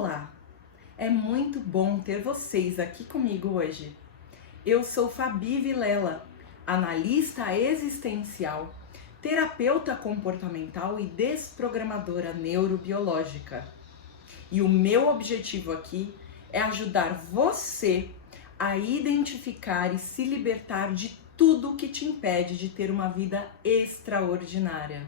Olá! É muito bom ter vocês aqui comigo hoje. Eu sou Fabi Vilela, analista existencial, terapeuta comportamental e desprogramadora neurobiológica. E o meu objetivo aqui é ajudar você a identificar e se libertar de tudo que te impede de ter uma vida extraordinária.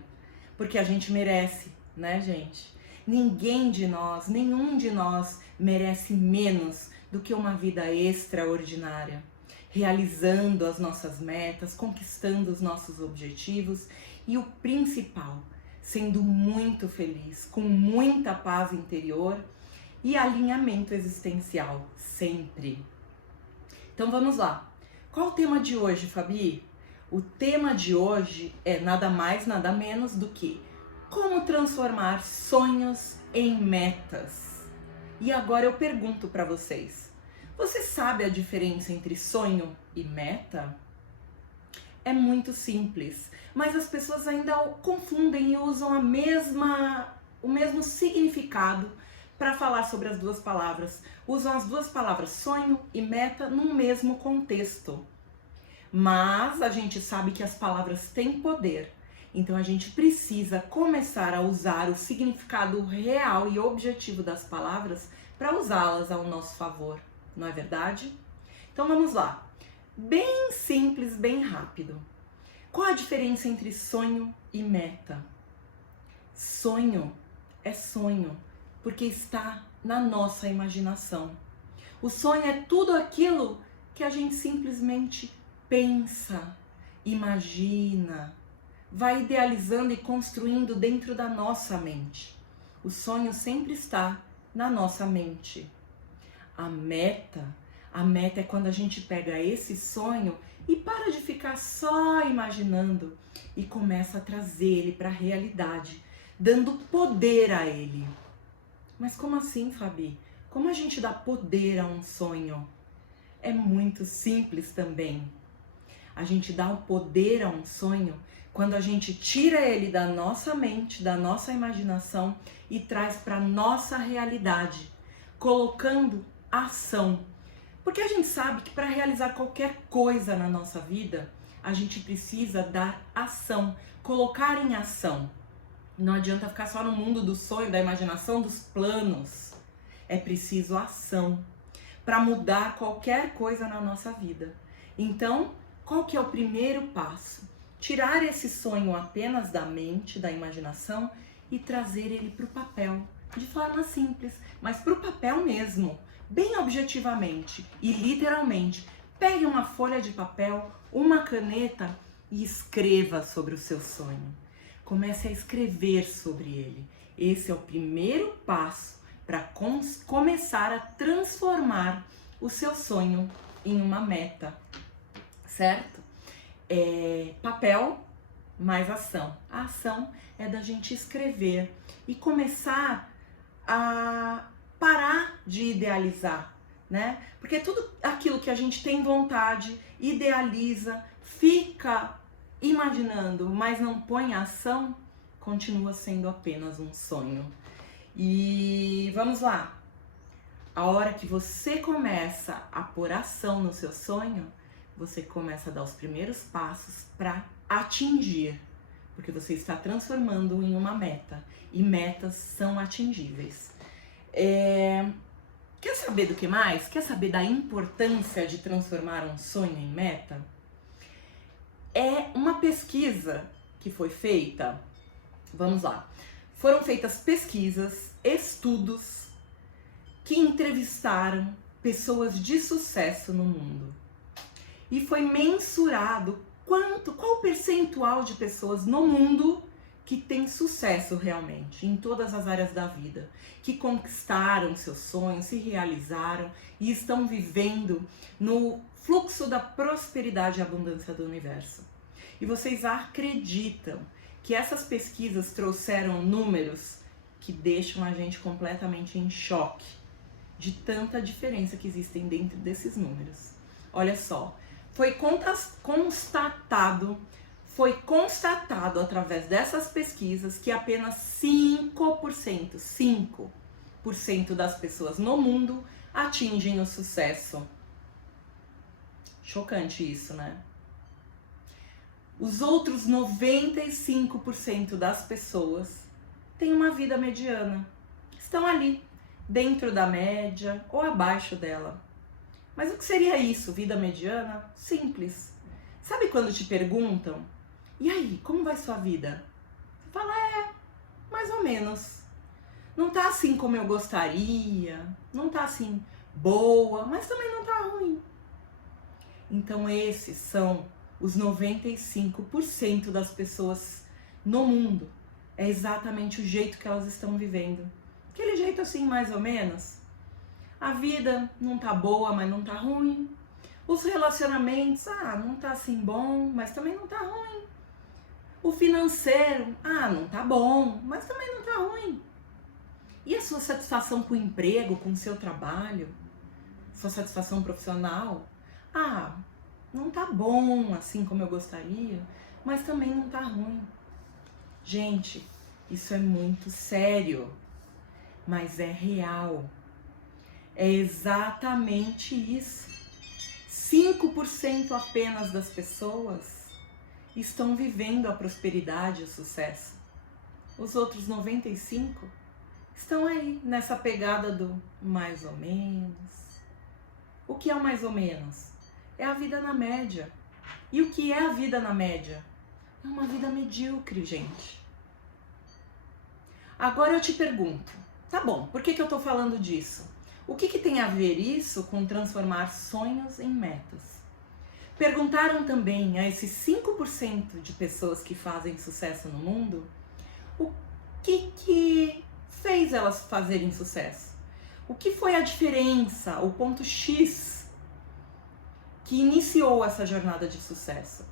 Porque a gente merece, né, gente? Ninguém de nós, nenhum de nós merece menos do que uma vida extraordinária, realizando as nossas metas, conquistando os nossos objetivos e o principal, sendo muito feliz, com muita paz interior e alinhamento existencial, sempre. Então vamos lá. Qual o tema de hoje, Fabi? O tema de hoje é nada mais, nada menos do que como transformar sonhos em metas. E agora eu pergunto para vocês, você sabe a diferença entre sonho e meta? É muito simples, mas as pessoas ainda confundem e usam o mesmo significado para falar sobre as duas palavras. Usam as duas palavras sonho e meta no mesmo contexto. Mas a gente sabe que as palavras têm poder. Então a gente precisa começar a usar o significado real e objetivo das palavras para usá-las ao nosso favor, não é verdade? Então vamos lá. Bem simples, bem rápido. Qual a diferença entre sonho e meta? Sonho é sonho, porque está na nossa imaginação. O sonho é tudo aquilo que a gente simplesmente pensa, imagina, vai idealizando e construindo dentro da nossa mente. O sonho sempre está na nossa mente. A meta é quando a gente pega esse sonho e para de ficar só imaginando e começa a trazer ele para a realidade, dando poder a ele. Mas como assim, Fabi? Como a gente dá poder a um sonho? É muito simples também. A gente dá o poder a um sonho quando a gente tira ele da nossa mente, da nossa imaginação e traz para a nossa realidade, colocando ação. Porque a gente sabe que para realizar qualquer coisa na nossa vida, a gente precisa dar ação, colocar em ação. Não adianta ficar só no mundo do sonho, da imaginação, dos planos. É preciso ação para mudar qualquer coisa na nossa vida. Então, qual que é o primeiro passo? Tirar esse sonho apenas da mente, da imaginação e trazer ele para o papel, de forma simples, mas para o papel mesmo, bem objetivamente e literalmente. Pegue uma folha de papel, uma caneta e escreva sobre o seu sonho. Comece a escrever sobre ele. Esse é o primeiro passo para começar a transformar o seu sonho em uma meta, certo? Papel mais ação. A ação é da gente escrever e começar a parar de idealizar, né? Porque tudo aquilo que a gente tem vontade, idealiza, fica imaginando, mas não põe ação, continua sendo apenas um sonho. E vamos lá. A hora que você começa a pôr ação no seu sonho, você começa a dar os primeiros passos para atingir, porque você está transformando em uma meta, e metas são atingíveis. Quer saber do que mais? Quer saber da importância de transformar um sonho em meta? É uma pesquisa que foi feita, vamos lá, foram feitas pesquisas, estudos que entrevistaram pessoas de sucesso no mundo. E foi mensurado qual o percentual de pessoas no mundo que tem sucesso realmente, em todas as áreas da vida, que conquistaram seus sonhos, se realizaram e estão vivendo no fluxo da prosperidade e abundância do universo. E vocês acreditam que essas pesquisas trouxeram números que deixam a gente completamente em choque de tanta diferença que existem dentro desses números. Olha só. Foi constatado através dessas pesquisas que apenas 5% 5% das pessoas no mundo atingem o sucesso. Chocante isso, né? Os outros 95% das pessoas têm uma vida mediana. Estão ali, dentro da média ou abaixo dela. Mas o que seria isso, vida mediana? Simples. Sabe quando te perguntam, e aí, como vai sua vida? Você fala, mais ou menos. Não tá assim como eu gostaria, não tá assim boa, mas também não tá ruim. Então esses são os 95% das pessoas no mundo. É exatamente o jeito que elas estão vivendo. Aquele jeito assim, mais ou menos. A vida não tá boa, mas não tá ruim. Os relacionamentos, não tá assim bom, mas também não tá ruim. O financeiro, não tá bom, mas também não tá ruim. E a sua satisfação com o emprego, com o seu trabalho? Sua satisfação profissional? Não tá bom assim como eu gostaria, mas também não tá ruim. Gente, isso é muito sério, mas é real. É exatamente isso. 5% apenas das pessoas estão vivendo a prosperidade e o sucesso. Os outros 95% estão aí nessa pegada do mais ou menos. O que é o mais ou menos? É a vida na média. E o que é a vida na média? É uma vida medíocre, gente. Agora eu te pergunto, tá bom, por que eu tô falando disso? O que tem a ver isso com transformar sonhos em metas? Perguntaram também a esses 5% de pessoas que fazem sucesso no mundo o que fez elas fazerem sucesso. O que foi a diferença, o ponto X que iniciou essa jornada de sucesso?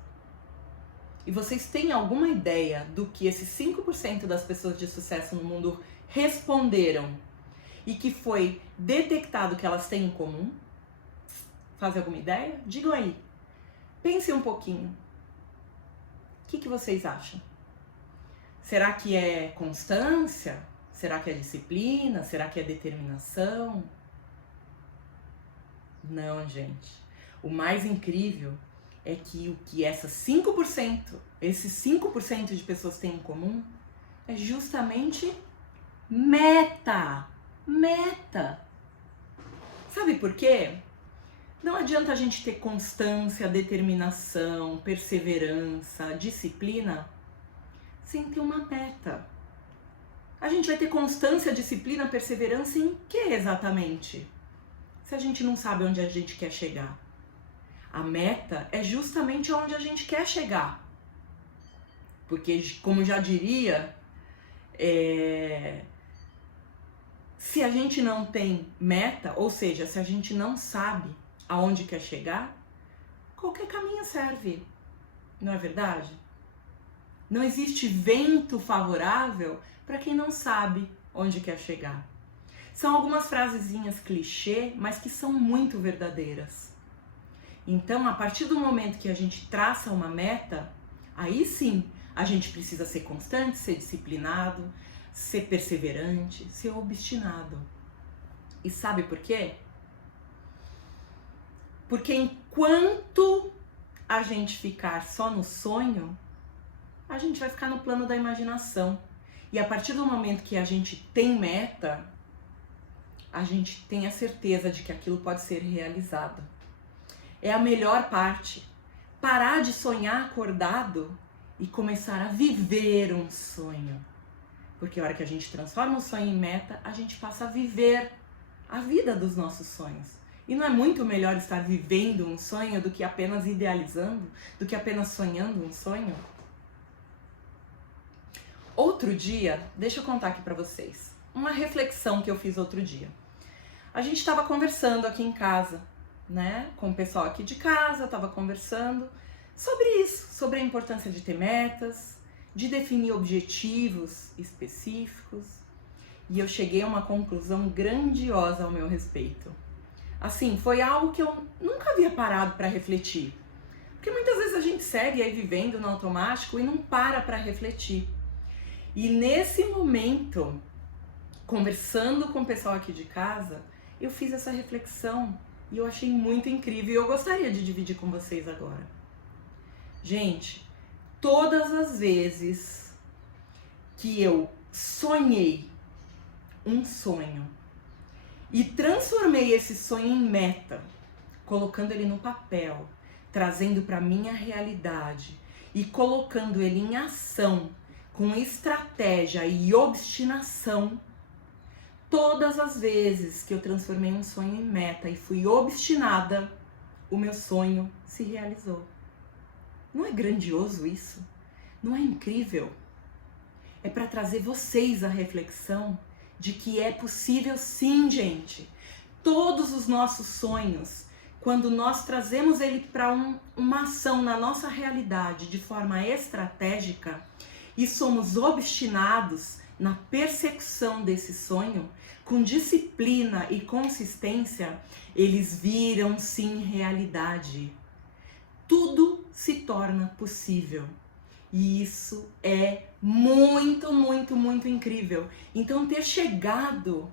E vocês têm alguma ideia do que esses 5% das pessoas de sucesso no mundo responderam e que foi detectado que elas têm em comum? Fazem alguma ideia? Digam aí. Pensem um pouquinho. O que vocês acham? Será que é constância? Será que é disciplina? Será que é determinação? Não, gente. O mais incrível é que o que esses 5% de pessoas têm em comum é justamente meta. Meta. Sabe por quê? Não adianta a gente ter constância, determinação, perseverança, disciplina sem ter uma meta. A gente vai ter constância, disciplina, perseverança em que exatamente? Se a gente não sabe onde a gente quer chegar. A meta é justamente onde a gente quer chegar. Porque, como já diria, se a gente não tem meta, ou seja, se a gente não sabe aonde quer chegar, qualquer caminho serve. Não é verdade? Não existe vento favorável para quem não sabe onde quer chegar. São algumas frasezinhas clichê, mas que são muito verdadeiras. Então, a partir do momento que a gente traça uma meta, aí sim, a gente precisa ser constante, ser disciplinado, ser perseverante, ser obstinado. E sabe por quê? Porque enquanto a gente ficar só no sonho, a gente vai ficar no plano da imaginação. E a partir do momento que a gente tem meta, a gente tem a certeza de que aquilo pode ser realizado. É a melhor parte. Parar de sonhar acordado e começar a viver um sonho. Porque a hora que a gente transforma o sonho em meta, a gente passa a viver a vida dos nossos sonhos. E não é muito melhor estar vivendo um sonho do que apenas idealizando, do que apenas sonhando um sonho? Outro dia, deixa eu contar aqui pra vocês, uma reflexão que eu fiz outro dia. A gente estava conversando aqui em casa, né, com o pessoal aqui de casa, estava conversando sobre isso, sobre a importância de ter metas, de definir objetivos específicos, e eu cheguei a uma conclusão grandiosa ao meu respeito. Assim, foi algo que eu nunca havia parado para refletir, porque muitas vezes a gente segue aí vivendo no automático e não para refletir. E nesse momento, conversando com o pessoal aqui de casa, eu fiz essa reflexão e eu achei muito incrível e eu gostaria de dividir com vocês agora. Gente, todas as vezes que eu sonhei um sonho e transformei esse sonho em meta, colocando ele no papel, trazendo para minha realidade e colocando ele em ação, com estratégia e obstinação, todas as vezes que eu transformei um sonho em meta e fui obstinada, o meu sonho se realizou. Não é grandioso isso? Não é incrível? É para trazer vocês a reflexão de que é possível sim, gente. Todos os nossos sonhos, quando nós trazemos ele para uma ação na nossa realidade de forma estratégica e somos obstinados na persecução desse sonho, com disciplina e consistência, eles viram sim realidade. Tudo se torna possível. E isso é muito, muito, muito incrível. Então, ter chegado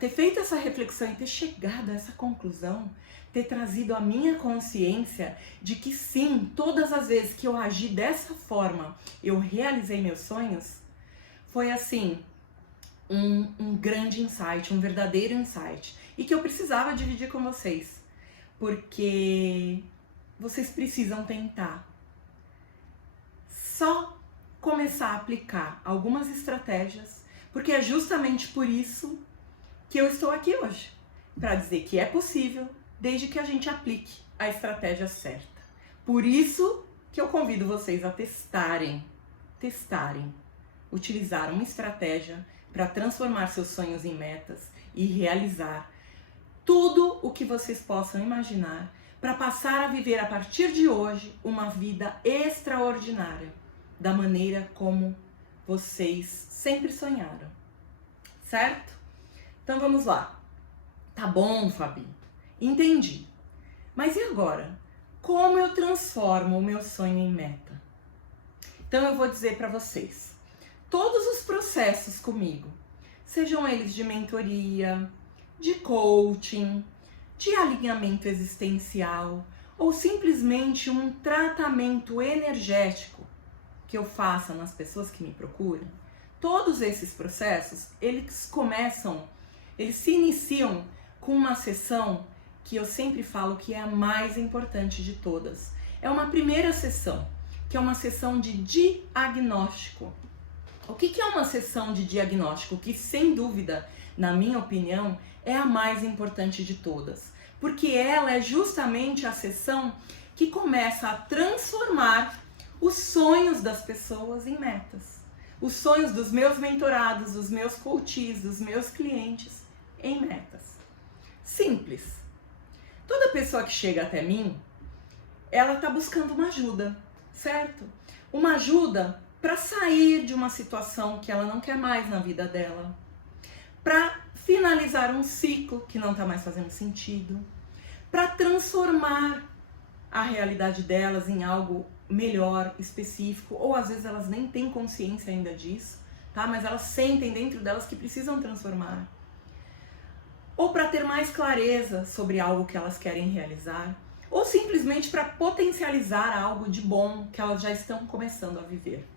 ter feito essa reflexão e ter chegado a essa conclusão, ter trazido a minha consciência de que sim, todas as vezes que eu agi dessa forma, eu realizei meus sonhos, foi assim, um grande insight, um verdadeiro insight. E que eu precisava dividir com vocês, porque vocês precisam tentar só começar a aplicar algumas estratégias, porque é justamente por isso que eu estou aqui hoje, para dizer que é possível, desde que a gente aplique a estratégia certa. Por isso que eu convido vocês a testarem, utilizar uma estratégia para transformar seus sonhos em metas e realizar tudo o que vocês possam imaginar para passar a viver a partir de hoje uma vida extraordinária, da maneira como vocês sempre sonharam, certo? Então vamos lá. Tá bom, Fabi, entendi. Mas e agora? Como eu transformo o meu sonho em meta? Então eu vou dizer para vocês, todos os processos comigo, sejam eles de mentoria, de coaching, de alinhamento existencial ou simplesmente um tratamento energético que eu faça nas pessoas que me procuram, todos esses processos, eles se iniciam com uma sessão que eu sempre falo que é a mais importante de todas. É uma primeira sessão, que é uma sessão de diagnóstico. O que é uma sessão de diagnóstico? Que, sem dúvida, na minha opinião, é a mais importante de todas. Porque ela é justamente a sessão que começa a transformar os sonhos das pessoas em metas. Os sonhos dos meus mentorados, dos meus coaches, dos meus clientes em metas. Simples. Toda pessoa que chega até mim, ela está buscando uma ajuda, certo? Uma ajuda para sair de uma situação que ela não quer mais na vida dela, para finalizar um ciclo que não está mais fazendo sentido, para transformar a realidade delas em algo melhor, específico, ou às vezes elas nem têm consciência ainda disso, tá? Mas elas sentem dentro delas que precisam transformar. Ou para ter mais clareza sobre algo que elas querem realizar, ou simplesmente para potencializar algo de bom que elas já estão começando a viver.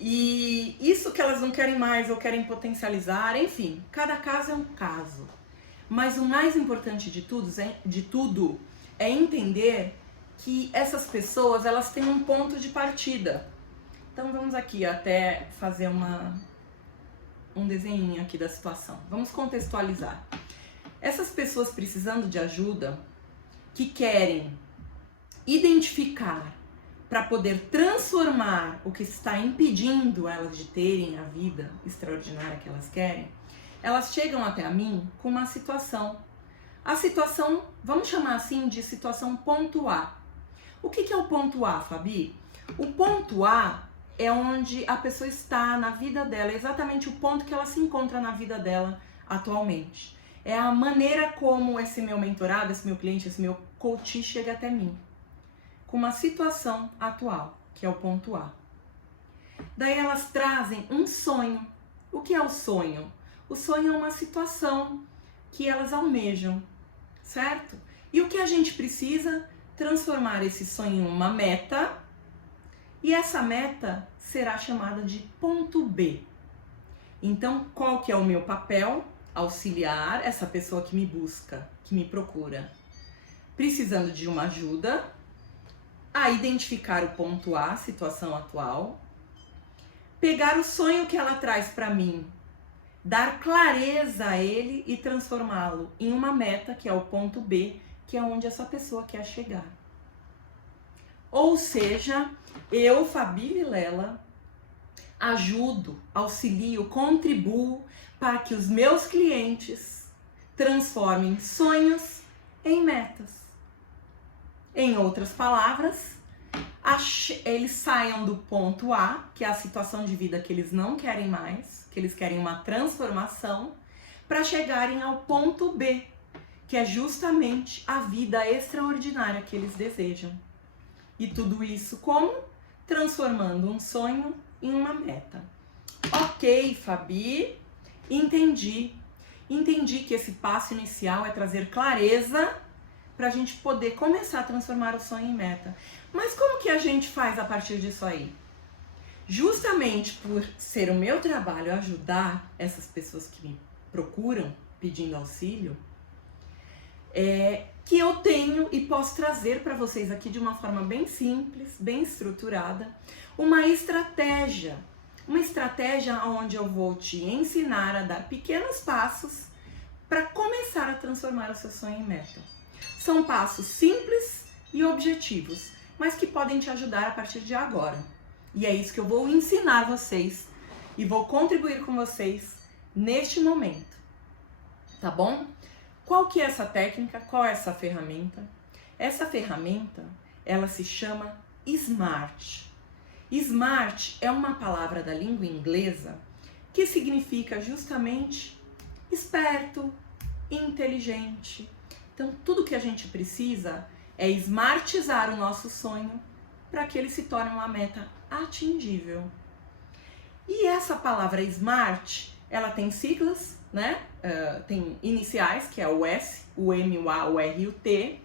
E isso que elas não querem mais ou querem potencializar, enfim, cada caso é um caso. Mas o mais importante de tudo é entender que essas pessoas, elas têm um ponto de partida. Então vamos aqui até fazer um desenho aqui da situação. Vamos contextualizar. Essas pessoas precisando de ajuda, que querem identificar para poder transformar o que está impedindo elas de terem a vida extraordinária que elas querem, elas chegam até a mim com uma situação. A situação, vamos chamar assim de situação ponto A. O que é o ponto A, Fabi? O ponto A é onde a pessoa está na vida dela, é exatamente o ponto que ela se encontra na vida dela atualmente. É a maneira como esse meu mentorado, esse meu cliente, esse meu coach chega até mim, com uma situação atual, que é o ponto A. Daí elas trazem um sonho O que é o sonho? O sonho é uma situação que elas almejam, certo? E o que a gente precisa? Transformar esse sonho em uma meta, e essa meta será chamada de ponto B. Então, qual que é o meu papel? Auxiliar essa pessoa que me busca, que me procura, precisando de uma ajuda, a identificar o ponto A, situação atual, pegar o sonho que ela traz para mim, dar clareza a ele e transformá-lo em uma meta, que é o ponto B, que é onde essa pessoa quer chegar. Ou seja, eu, Fabi Vilela, ajudo, auxilio, contribuo para que os meus clientes transformem sonhos em metas. Em outras palavras, eles saiam do ponto A, que é a situação de vida que eles não querem mais, que eles querem uma transformação, para chegarem ao ponto B, que é justamente a vida extraordinária que eles desejam. E tudo isso como? Transformando um sonho em uma meta. Ok, Fabi, entendi. Entendi que esse passo inicial é trazer clareza para a gente poder começar a transformar o sonho em meta. Mas como que a gente faz a partir disso aí? Justamente por ser o meu trabalho ajudar essas pessoas que me procuram pedindo auxílio, que eu tenho e posso trazer para vocês aqui de uma forma bem simples, bem estruturada, uma estratégia onde eu vou te ensinar a dar pequenos passos para começar a transformar o seu sonho em meta. São passos simples e objetivos, mas que podem te ajudar a partir de agora. E é isso que eu vou ensinar vocês e vou contribuir com vocês neste momento, tá bom? Qual que é essa técnica? Qual é essa ferramenta? Essa ferramenta, ela se chama SMART. SMART é uma palavra da língua inglesa que significa justamente esperto, inteligente. Então, tudo que a gente precisa é smartizar o nosso sonho para que ele se torne uma meta atingível. E essa palavra SMART, ela tem siglas, né? Tem iniciais, que é o S, o M, o A, o R e o T,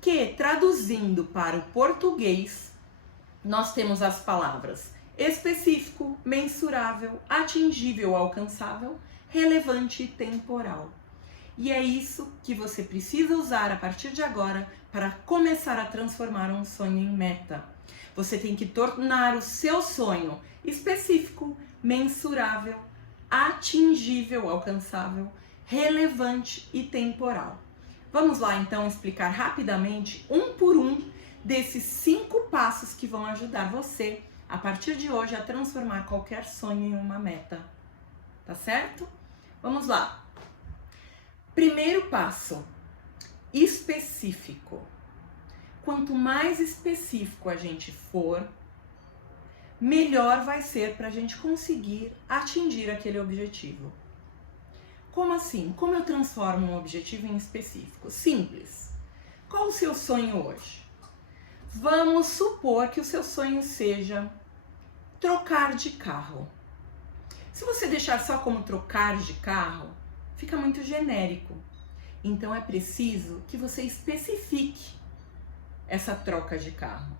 que traduzindo para o português, nós temos as palavras específico, mensurável, atingível, alcançável, relevante e temporal. E é isso que você precisa usar a partir de agora para começar a transformar um sonho em meta. Você tem que tornar o seu sonho específico, mensurável, atingível, alcançável, relevante e temporal. Vamos lá então explicar rapidamente, um por um, desses 5 passos que vão ajudar você, a partir de hoje, a transformar qualquer sonho em uma meta. Tá certo? Vamos lá. Primeiro passo, específico. Quanto mais específico a gente for, melhor vai ser para a gente conseguir atingir aquele objetivo. Como assim? Como eu transformo um objetivo em específico? Simples. Qual o seu sonho hoje? Vamos supor que o seu sonho seja trocar de carro. Se você deixar só como trocar de carro, fica muito genérico. Então é preciso que você especifique essa troca de carro.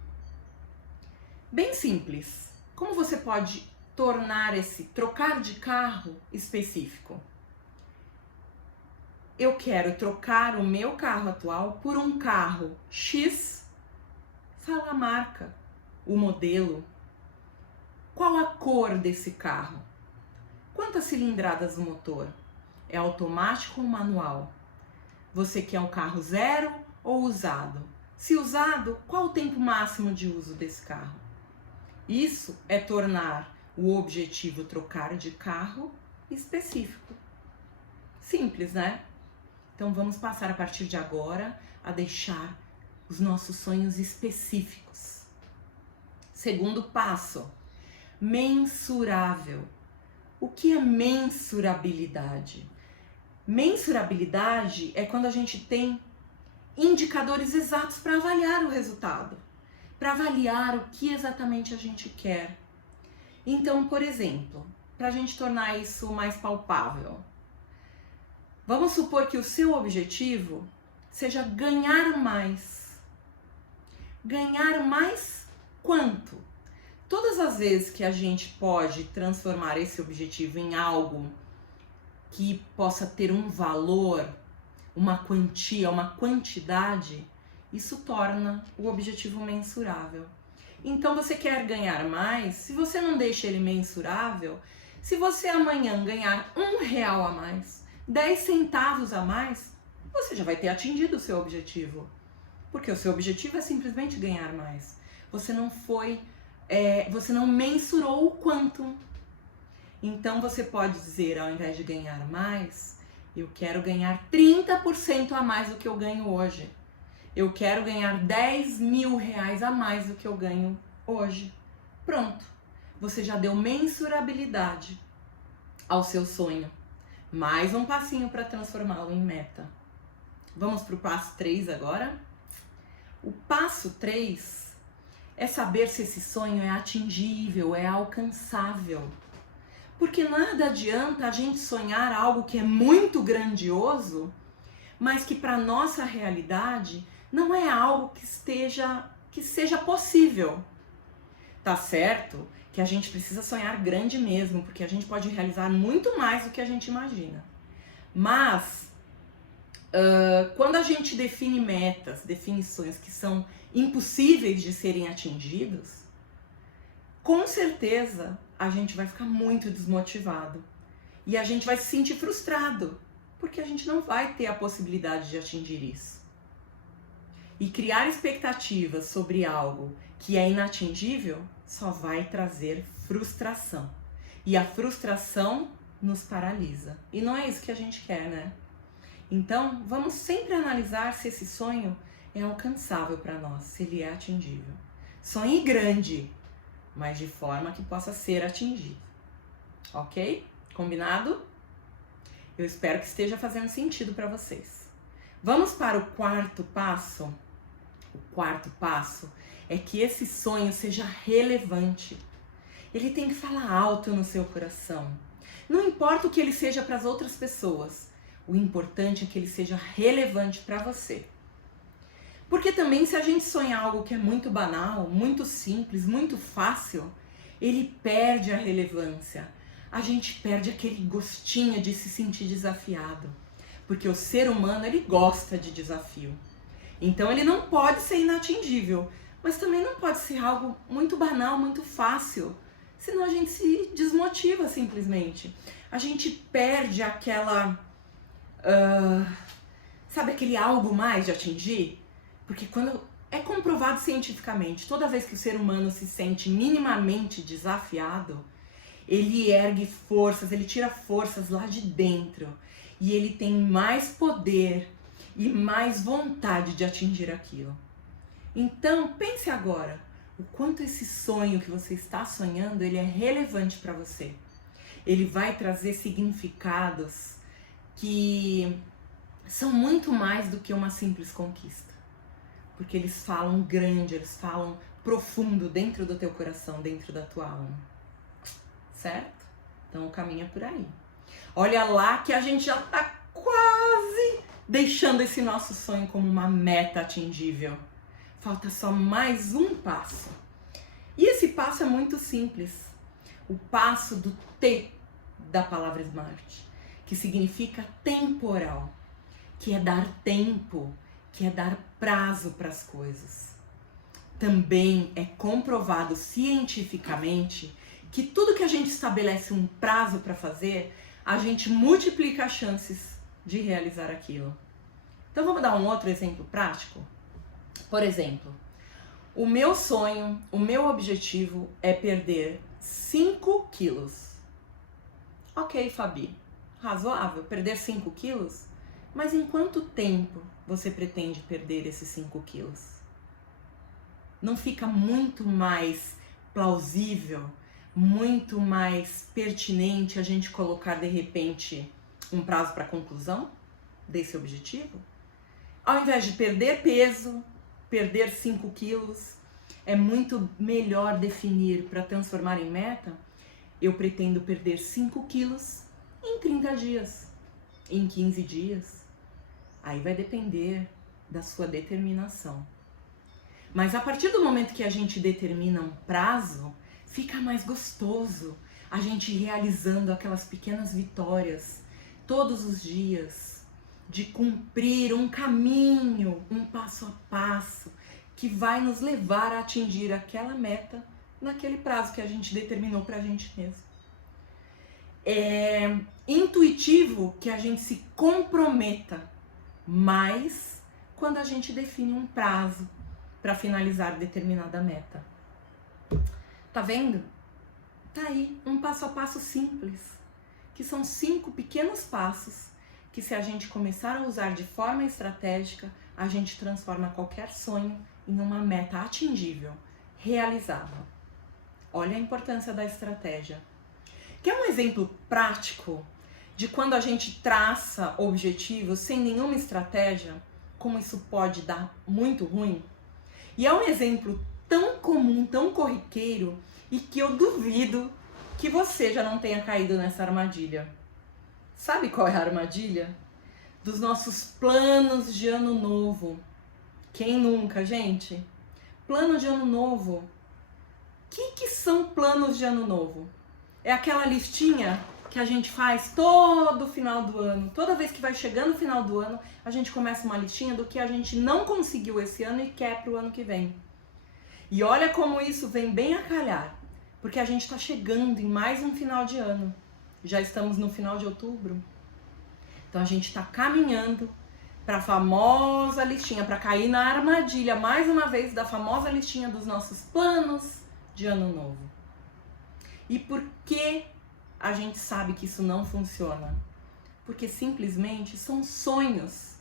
Bem simples. Como você pode tornar esse trocar de carro específico? Eu quero trocar o meu carro atual por um carro X. Fala a marca, o modelo. Qual a cor desse carro? Quantas cilindradas o motor? É automático ou manual? Você quer um carro zero ou usado? Se usado, qual o tempo máximo de uso desse carro? Isso é tornar o objetivo trocar de carro específico. Simples, né? Então vamos passar a partir de agora a deixar os nossos sonhos específicos. Segundo passo, mensurável. O que é mensurabilidade? Mensurabilidade é quando a gente tem indicadores exatos para avaliar o resultado, para avaliar o que exatamente a gente quer. Então, por exemplo, para a gente tornar isso mais palpável. Vamos supor que o seu objetivo seja ganhar mais. Ganhar mais quanto? Todas as vezes que a gente pode transformar esse objetivo em algo que possa ter um valor, uma quantia, uma quantidade, isso torna o objetivo mensurável. Então você quer ganhar mais, se você não deixa ele mensurável, se você amanhã ganhar R$1 a mais, 10 centavos a mais, você já vai ter atingido o seu objetivo. Porque o seu objetivo é simplesmente ganhar mais. Você não mensurou o quanto. Então você pode dizer, ao invés de ganhar mais, eu quero ganhar 30% a mais do que eu ganho hoje. Eu quero ganhar R$10.000 a mais do que eu ganho hoje. Pronto. Você já deu mensurabilidade ao seu sonho. Mais um passinho para transformá-lo em meta. Vamos para o passo 3 agora? O passo 3 é saber se esse sonho é atingível, é alcançável. Porque nada adianta a gente sonhar algo que é muito grandioso, mas que para nossa realidade não é algo que seja possível. Tá certo que a gente precisa sonhar grande mesmo, porque a gente pode realizar muito mais do que a gente imagina. Mas quando a gente define metas, define sonhos que são impossíveis de serem atingidos, com certeza a gente vai ficar muito desmotivado e a gente vai se sentir frustrado, porque a gente não vai ter a possibilidade de atingir isso. E criar expectativas sobre algo que é inatingível só vai trazer frustração. E a frustração nos paralisa. E não é isso que a gente quer, né? Então, vamos sempre analisar se esse sonho é alcançável para nós, se ele é atingível. Sonhe grande, mas de forma que possa ser atingido. Ok? Combinado? Eu espero que esteja fazendo sentido para vocês. Vamos para o quarto passo? O quarto passo é que esse sonho seja relevante. Ele tem que falar alto no seu coração. Não importa o que ele seja para as outras pessoas, o importante é que ele seja relevante para você. Porque também se a gente sonhar algo que é muito banal, muito simples, muito fácil, ele perde a relevância. A gente perde aquele gostinho de se sentir desafiado. Porque o ser humano, ele gosta de desafio. Então ele não pode ser inatingível, mas também não pode ser algo muito banal, muito fácil. Senão a gente se desmotiva simplesmente. A gente perde aquela... sabe aquele algo mais de atingir? Porque quando é comprovado cientificamente, toda vez que o ser humano se sente minimamente desafiado, ele ergue forças, ele tira forças lá de dentro e ele tem mais poder e mais vontade de atingir aquilo. Então, pense agora, o quanto esse sonho que você está sonhando, ele é relevante para você. Ele vai trazer significados que são muito mais do que uma simples conquista. Porque eles falam grande, eles falam profundo dentro do teu coração, dentro da tua alma. Certo? Então o caminho é por aí. Olha lá que a gente já tá quase deixando esse nosso sonho como uma meta atingível. Falta só mais um passo. E esse passo é muito simples. O passo do T da palavra SMART, que significa temporal, que é dar tempo, que é dar prazo para as coisas. Também é comprovado cientificamente que tudo que a gente estabelece um prazo para fazer, a gente multiplica as chances de realizar aquilo. Então vamos dar um outro exemplo prático? Por exemplo, o meu sonho, o meu objetivo é perder 5 quilos. Ok, Fabi, razoável, perder 5 quilos? Mas em quanto tempo você pretende perder esses 5 quilos? Não fica muito mais plausível, muito mais pertinente a gente colocar de repente um prazo para conclusão desse objetivo? Ao invés de perder peso, perder 5 quilos, é muito melhor definir para transformar em meta Eu pretendo perder 5 quilos em 30 dias, em 15 dias. Aí vai depender da sua determinação. Mas a partir do momento que a gente determina um prazo, fica mais gostoso a gente realizando aquelas pequenas vitórias todos os dias, de cumprir um caminho, um passo a passo, que vai nos levar a atingir aquela meta naquele prazo que a gente determinou pra gente mesmo. É intuitivo que a gente se comprometa mais quando a gente define um prazo para finalizar determinada meta. Tá vendo? Tá aí um passo a passo simples, que são 5 pequenos passos que, se a gente começar a usar de forma estratégica, a gente transforma qualquer sonho em uma meta atingível, realizável. Olha a importância da estratégia. Quer um exemplo prático de quando a gente traça objetivos sem nenhuma estratégia, como isso pode dar muito ruim? E é um exemplo tão comum, tão corriqueiro, e que eu duvido que você já não tenha caído nessa armadilha. Sabe qual é a armadilha? Dos nossos planos de ano novo. Quem nunca, gente? Plano de ano novo. O que são planos de ano novo? É aquela listinha que a gente faz todo final do ano. Toda vez que vai chegando o final do ano, a gente começa uma listinha do que a gente não conseguiu esse ano e quer para o ano que vem. E olha como isso vem bem a calhar, porque a gente está chegando em mais um final de ano. Já estamos no final de outubro. Então a gente está caminhando para a famosa listinha, para cair na armadilha, mais uma vez, da famosa listinha dos nossos planos de ano novo. E por que a gente sabe que isso não funciona? Porque simplesmente são sonhos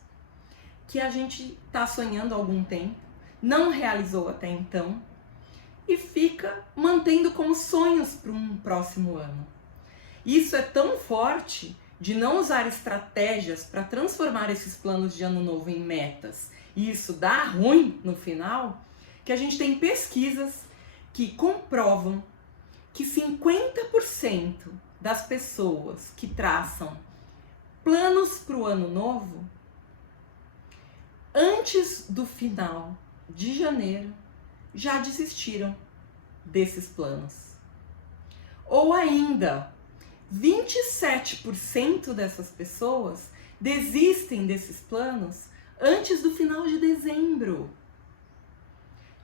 que a gente está sonhando há algum tempo, não realizou até então, e fica mantendo como sonhos para um próximo ano. Isso é tão forte de não usar estratégias para transformar esses planos de ano novo em metas, e isso dá ruim no final, que a gente tem pesquisas que comprovam que 50% das pessoas que traçam planos para o ano novo, antes do final de janeiro, já desistiram desses planos. Ou ainda, 27% dessas pessoas desistem desses planos antes do final de dezembro.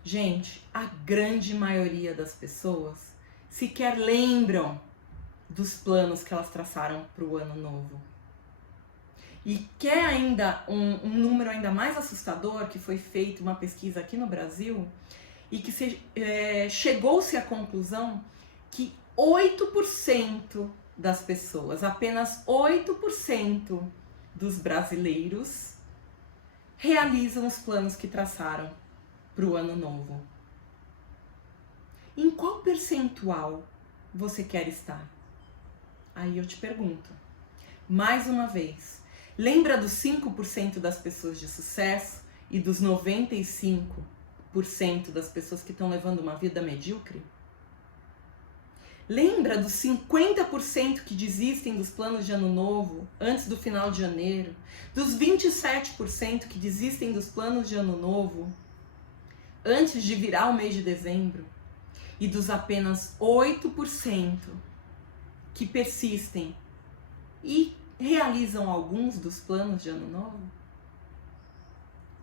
Gente, a grande maioria das pessoas sequer lembram dos planos que elas traçaram para o ano novo. E quer ainda um número ainda mais assustador, que foi feita uma pesquisa aqui no Brasil, e que chegou-se à conclusão que 8% das pessoas, apenas 8% dos brasileiros realizam os planos que traçaram para o ano novo. Em qual percentual você quer estar? Aí eu te pergunto, mais uma vez, lembra dos 5% das pessoas de sucesso e dos 95% das pessoas que estão levando uma vida medíocre? Lembra dos 50% que desistem dos planos de ano novo antes do final de janeiro? Dos 27% que desistem dos planos de ano novo antes de virar o mês de dezembro? E dos apenas 8% que persistem e realizam alguns dos planos de ano novo?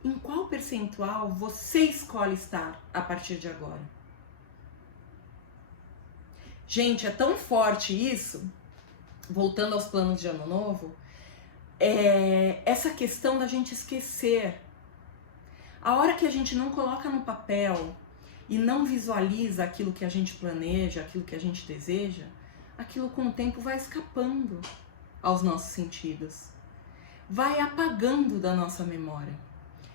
Em qual percentual você escolhe estar a partir de agora? Gente, é tão forte isso, voltando aos planos de ano novo, essa questão da gente esquecer. A hora que a gente não coloca no papel e não visualiza aquilo que a gente planeja, aquilo que a gente deseja, aquilo com o tempo vai escapando aos nossos sentidos, vai apagando da nossa memória.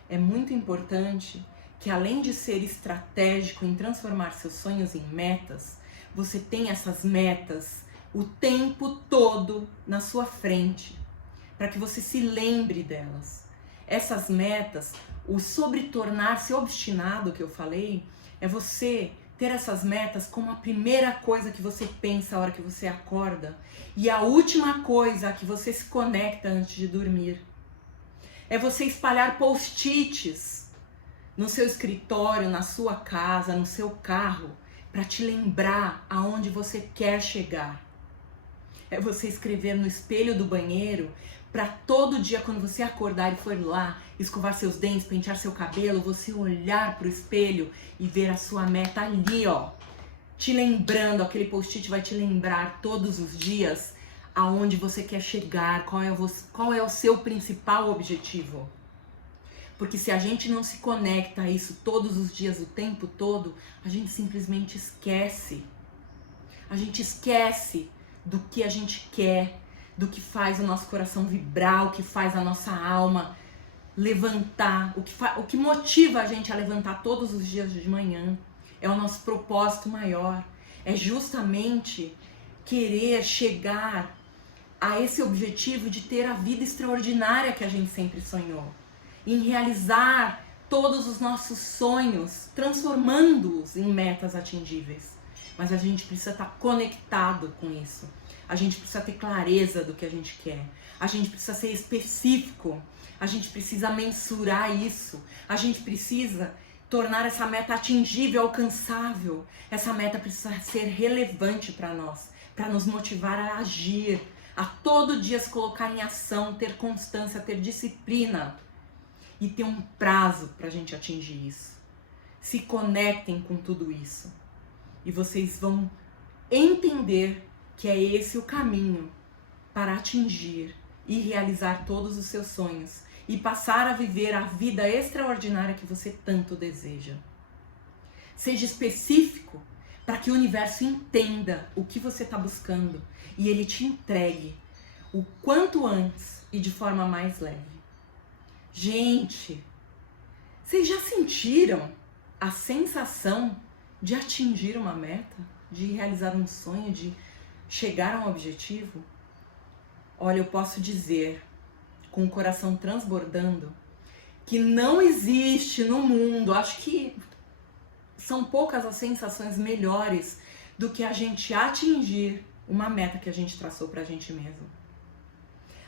É muito importante que, além de ser estratégico em transformar seus sonhos em metas, você tenha essas metas o tempo todo na sua frente, para que você se lembre delas. Essas metas, o sobre tornar-se obstinado que eu falei, é você ter essas metas como a primeira coisa que você pensa a hora que você acorda e a última coisa que você se conecta antes de dormir. É você espalhar post-its no seu escritório, na sua casa, no seu carro, para te lembrar aonde você quer chegar. É você escrever no espelho do banheiro para todo dia, quando você acordar e for lá, escovar seus dentes, pentear seu cabelo, você olhar para o espelho e ver a sua meta ali, ó. Te lembrando, aquele post-it vai te lembrar todos os dias aonde você quer chegar, qual é o seu principal objetivo. Porque se a gente não se conecta a isso todos os dias, o tempo todo, a gente simplesmente esquece. A gente esquece do que a gente quer, do que faz o nosso coração vibrar, o que faz a nossa alma levantar, o que motiva a gente a levantar todos os dias de manhã. É o nosso propósito maior. É justamente querer chegar a esse objetivo de ter a vida extraordinária que a gente sempre sonhou. Em realizar todos os nossos sonhos, transformando-os em metas atingíveis. Mas a gente precisa estar conectado com isso. A gente precisa ter clareza do que a gente quer. A gente precisa ser específico. A gente precisa mensurar isso. A gente precisa tornar essa meta atingível, alcançável. Essa meta precisa ser relevante para nós, para nos motivar a agir, a todo dia se colocar em ação, ter constância, ter disciplina e ter um prazo para a gente atingir isso. Se conectem com tudo isso e vocês vão entender que é esse o caminho para atingir e realizar todos os seus sonhos e passar a viver a vida extraordinária que você tanto deseja. Seja específico para que o universo entenda o que você está buscando e ele te entregue o quanto antes e de forma mais leve. Gente, vocês já sentiram a sensação de atingir uma meta, de realizar um sonho, de chegar a um objetivo? Olha, eu posso dizer, com o coração transbordando, que não existe no mundo, acho que são poucas as sensações melhores do que a gente atingir uma meta que a gente traçou pra gente mesmo.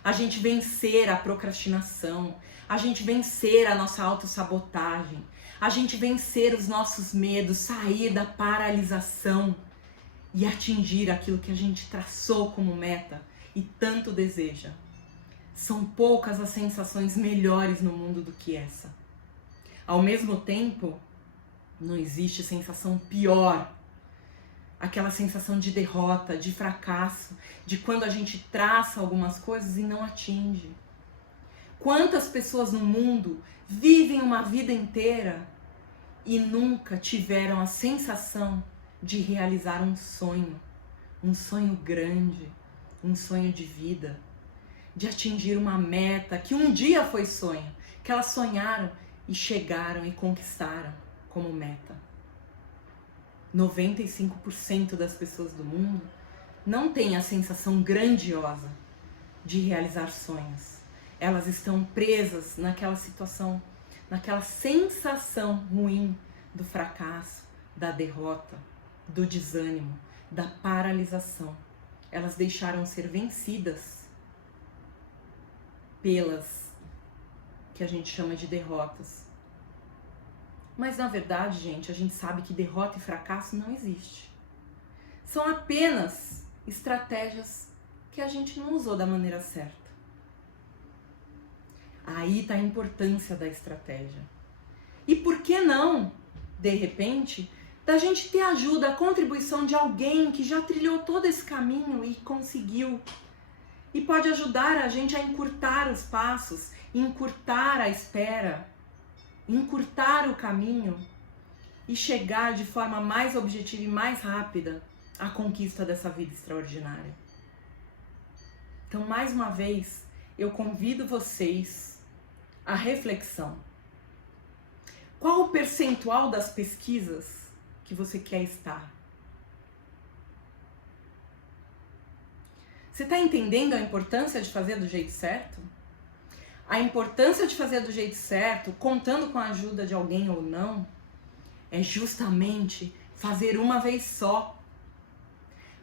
A gente vencer a procrastinação, a gente vencer a nossa autossabotagem, a gente vencer os nossos medos, sair da paralisação e atingir aquilo que a gente traçou como meta e tanto deseja. São poucas as sensações melhores no mundo do que essa. Ao mesmo tempo, não existe sensação pior. Aquela sensação de derrota, de fracasso, de quando a gente traça algumas coisas e não atinge. Quantas pessoas no mundo vivem uma vida inteira e nunca tiveram a sensação de realizar um sonho grande, um sonho de vida, de atingir uma meta que um dia foi sonho, que elas sonharam e chegaram e conquistaram como meta. 95% das pessoas do mundo não têm a sensação grandiosa de realizar sonhos. Elas estão presas naquela situação, naquela sensação ruim do fracasso, da derrota, do desânimo, da paralisação. Elas deixaram ser vencidas pelas que a gente chama de derrotas. Mas na verdade, gente, a gente sabe que derrota e fracasso não existe. São apenas estratégias que a gente não usou da maneira certa. Aí está a importância da estratégia. E por que não, de repente, da gente ter ajuda, a contribuição de alguém que já trilhou todo esse caminho e conseguiu. E pode ajudar a gente a encurtar os passos, encurtar a espera, encurtar o caminho e chegar de forma mais objetiva e mais rápida à conquista dessa vida extraordinária. Então, mais uma vez, eu convido vocês à reflexão. Qual o percentual das pesquisas que você quer estar? Você está entendendo a importância de fazer do jeito certo? A importância de fazer do jeito certo, contando com a ajuda de alguém ou não, é justamente fazer uma vez só.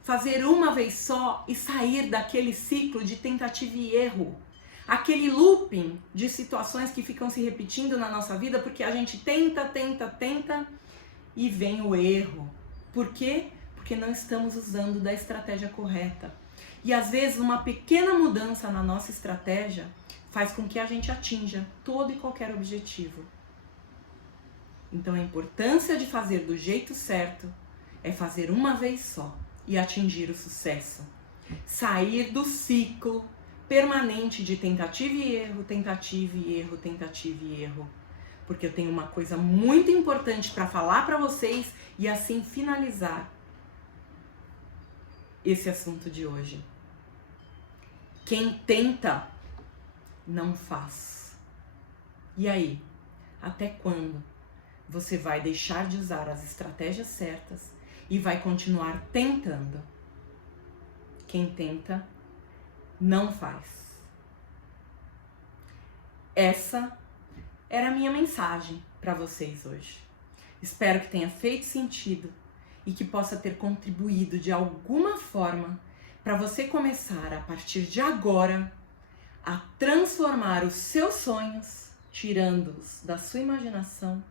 Fazer uma vez só e sair daquele ciclo de tentativa e erro. Aquele looping de situações que ficam se repetindo na nossa vida porque a gente tenta e vem o erro. Por quê? Porque não estamos usando da estratégia correta. E às vezes uma pequena mudança na nossa estratégia faz com que a gente atinja todo e qualquer objetivo. Então a importância de fazer do jeito certo é fazer uma vez só e atingir o sucesso. Sair do ciclo permanente de tentativa e erro, tentativa e erro, tentativa e erro. Porque eu tenho uma coisa muito importante para falar para vocês e assim finalizar esse assunto de hoje. Quem tenta, não faz. E aí, até quando você vai deixar de usar as estratégias certas e vai continuar tentando? Quem tenta, não faz. Essa era a minha mensagem para vocês hoje. Espero que tenha feito sentido e que possa ter contribuído de alguma forma para você começar a partir de agora a transformar os seus sonhos, tirando-os da sua imaginação,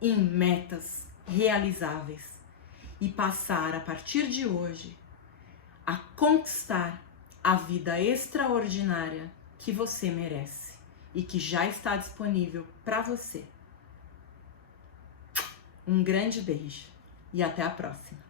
em metas realizáveis e passar a partir de hoje a conquistar a vida extraordinária que você merece e que já está disponível para você. Um grande beijo e até a próxima.